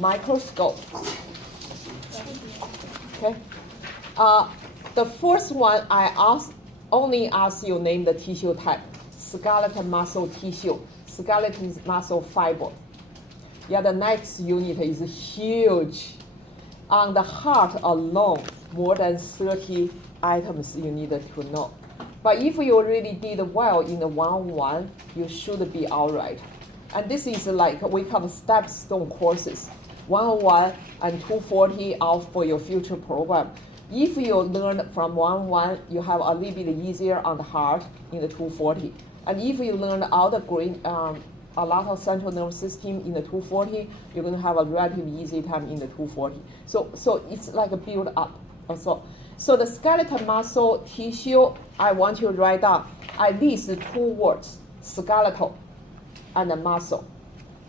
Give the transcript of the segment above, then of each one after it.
microscope. Okay. The first one I only ask you name the tissue type: skeletal muscle tissue, skeletal muscle fiber. Yeah, the next unit is huge. On the heart alone, more than 30 items you need to know. But if you really did well in the 101, you should be all right. And this is like we call stepstone courses. 101 and 240 are for your future program. If you learn from 101, you have a little bit easier on the heart in the 240. And if you learn all the great, a lot of central nervous system in the 240, you're going to have a relatively easy time in the 240. So it's like a build up. So the skeletal muscle tissue, I want you to write down at least 2 words: skeletal and the muscle.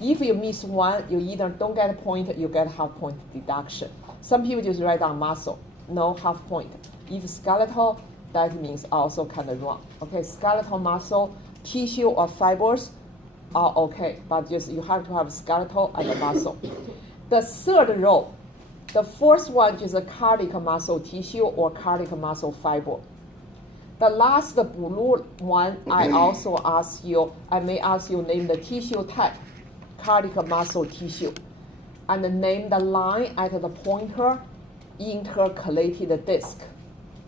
If you miss one, you either don't get a point, you get half point deduction. Some people just write down muscle, no half point. If skeletal, that means also kind of wrong. Okay, skeletal muscle, tissue or fibers are okay, but just you have to have skeletal and the muscle. The third row, the first one is a cardiac muscle tissue or cardiac muscle fiber. The last blue one, I also ask you, I may ask you name the tissue type, cardiac muscle tissue, and name the line at the pointer, intercalated disc.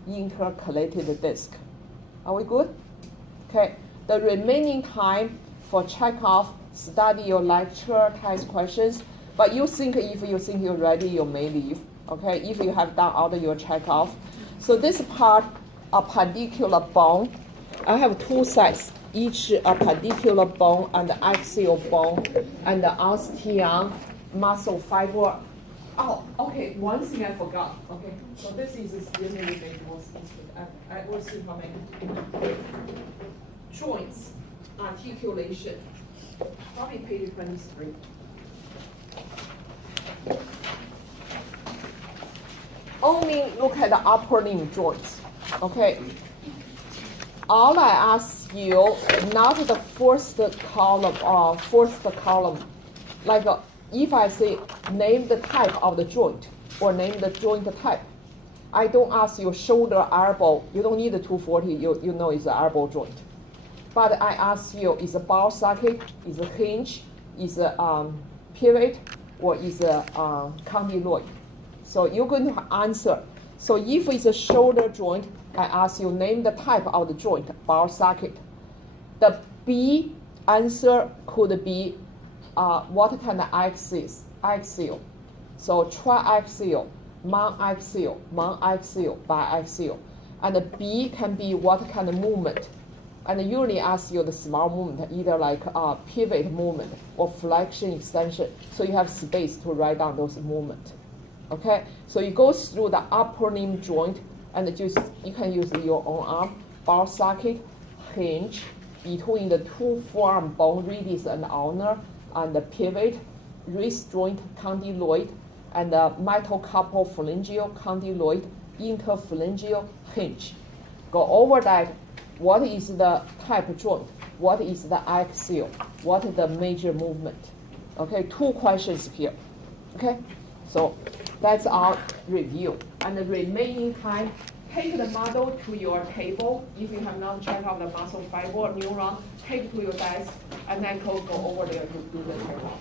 Intercalated disc. Are we good? Okay. The remaining time for check off, study your lecture, test questions. But you think if you think you're ready, you may leave. Okay, if you have done all your check off. So this part, a particular bone, I have 2 sides, each a particular bone and the axial bone and the osteon muscle fiber. Oh, okay, one thing I forgot. Okay, so this is usually make more sense. I will see how many. Joints, articulation, probably page 23. Only look at the upper limb joints, okay? All I ask you, not the first column, like if I say name the type of the joint or name the joint type, I don't ask you shoulder, elbow. You don't need the 240, you know it's an elbow joint. But I ask you, is a ball socket, is a hinge, is a pivot, or is a condyloid? So you're going to answer. So if it's a shoulder joint, I ask you name the type of the joint, ball socket. The B answer could be what kind of axis? Axial. So triaxial, monaxial, biaxial. And the B can be what kind of movement? And usually ask you the small movement, either like pivot movement or flexion extension. So you have space to write down those movements. Okay, so you go through the upper limb joint and just you can use your own arm, ball socket, hinge, between the 2 forearm bone, radius and ulnar, and the pivot, wrist joint, condyloid, and the metacarpal phalangeal, condyloid, interphalangeal, hinge. Go over that. What is the type joint? What is the axial? What is the major movement? Okay, 2 questions here. Okay, so that's our review. And the remaining time, take the model to your table. If you have not checked out the muscle fiber neuron, take it to your desk, and then go over there to do the check out.